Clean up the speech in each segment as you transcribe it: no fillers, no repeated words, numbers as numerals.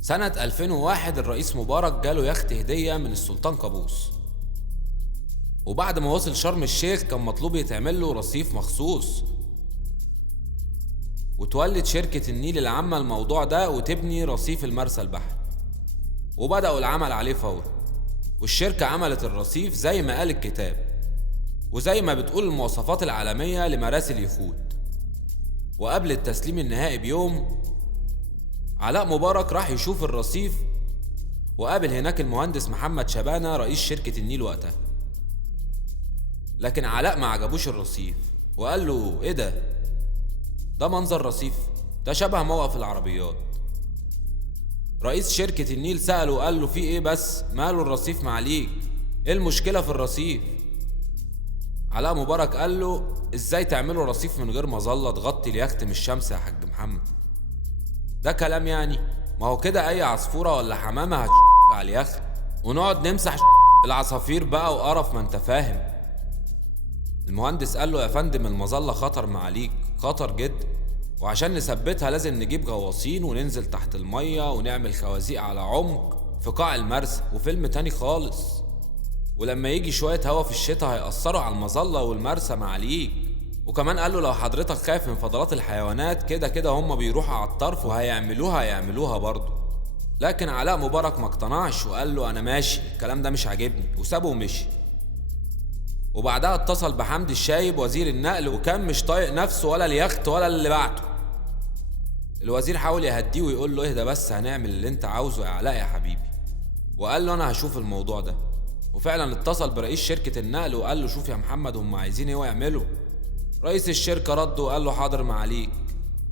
سنة 2001 الرئيس مبارك جاله يخت هدية من السلطان قابوس. وبعد ما وصل شرم الشيخ كان مطلوب يتعمل له رصيف مخصوص، وتولد شركة النيل العامة الموضوع ده وتبني رصيف المرسى البحري، وبدأوا العمل عليه فورا. والشركة عملت الرصيف زي ما قال الكتاب وزي ما بتقول المواصفات العالمية لمراسي اليخوت. وقبل التسليم النهائي بيوم، علاء مبارك راح يشوف الرصيف وقابل هناك المهندس محمد شبانة رئيس شركة النيل وقتها. لكن علاء ما عجبوش الرصيف وقال له ايه ده منظر رصيف، ده شبه موقف العربيات. رئيس شركة النيل سأله وقال له في ايه بس، ماله الرصيف معليك، ايه المشكلة في الرصيف؟ علاء مبارك قال له ازاي تعملوا رصيف من غير مظلة تغطي اليخت من الشمس يا حاج محمد؟ ده كلام يعني؟ ما هو كده اي عصفورة ولا حمامة على اليخت ونقعد نمسح العصافير بقى وقرف، ما انت فاهم. المهندس قال له يا فندم المظلة خطر معاليك، خطر جدا، وعشان نثبتها لازم نجيب غواصين وننزل تحت المية ونعمل خوازيق على عمق في قاع المرسى وفيلم تاني خالص. ولما يجي شوية هوا في الشتاء هيأثروا على المظلة والمرسى معاليك. وكمان قال له لو حضرتك خايف من فضلات الحيوانات كده كده هم بيروحوا على الطرف وهيعملوها برضه. لكن علاء مبارك ما اقتنعش وقال له انا ماشي، الكلام ده مش عاجبني، وسابه ومشي. وبعدها اتصل بحمدي الشايب وزير النقل وكان مش طايق نفسه ولا اليخت ولا اللي بعته. الوزير حاول يهديه ويقول له اهدى بس، هنعمل اللي انت عاوزه يا علاء يا حبيبي. وقال له انا هشوف الموضوع ده. وفعلا اتصل برئيس شركة النقل وقال له شوف يا محمد هم عايزين ايه ويعملوا. رئيس الشركة رد وقال له حاضر معاليك،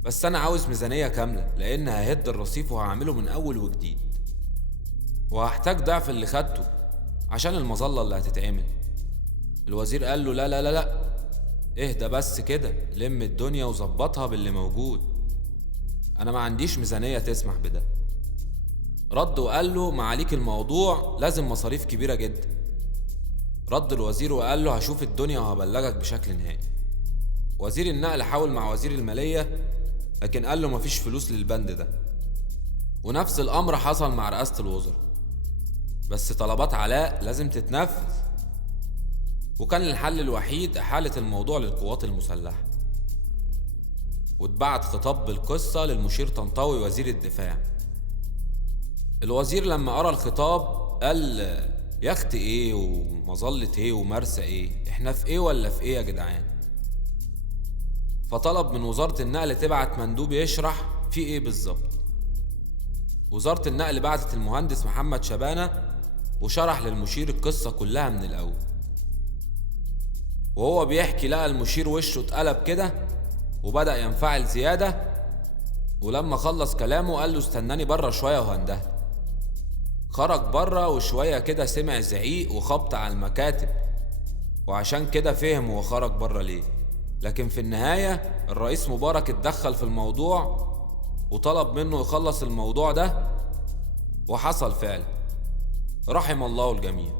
بس انا عاوز ميزانية كاملة لان ههد الرصيف وهعمله من اول وجديد، وهحتاج ضعف اللي خدته عشان المظلة اللي هتتعمل. الوزير قال له لا لا لا لا، اهدى بس كده، لم الدنيا وظبطها باللي موجود، انا ما عنديش ميزانية تسمح بده. رد وقال له معاليك الموضوع لازم مصاريف كبيرة جدا. رد الوزير وقال له هشوف الدنيا وهبلغك بشكل نهائي. وزير النقل حاول مع وزير المالية لكن قال له مفيش فلوس للبند ده. ونفس الامر حصل مع رئاسة الوزراء، بس طلبات علاء لازم تتنفذ. وكان الحل الوحيد احالة الموضوع للقوات المسلحة. واتبعت خطاب بالقصة للمشير طنطاوي وزير الدفاع. الوزير لما قرأ الخطاب قال يخت ايه ومظلة ايه ومرسى ايه، احنا في ايه ولا في ايه يا جدعان؟ فطلب من وزارة النقل تبعت مندوب يشرح في ايه بالظبط. وزارة النقل بعتت المهندس محمد شبانة وشرح للمشير القصة كلها من الأول. وهو بيحكي لقى المشير وشه اتقلب كده وبدأ ينفعل زيادة. ولما خلص كلامه قال له استناني بره شوية وهنده. خرج بره وشوية كده سمع زعيق وخبط على المكاتب، وعشان كده فهم هو خرج بره ليه. لكن في النهاية الرئيس مبارك اتدخل في الموضوع وطلب منه يخلص الموضوع ده، وحصل فعلا. رحم الله الجميع.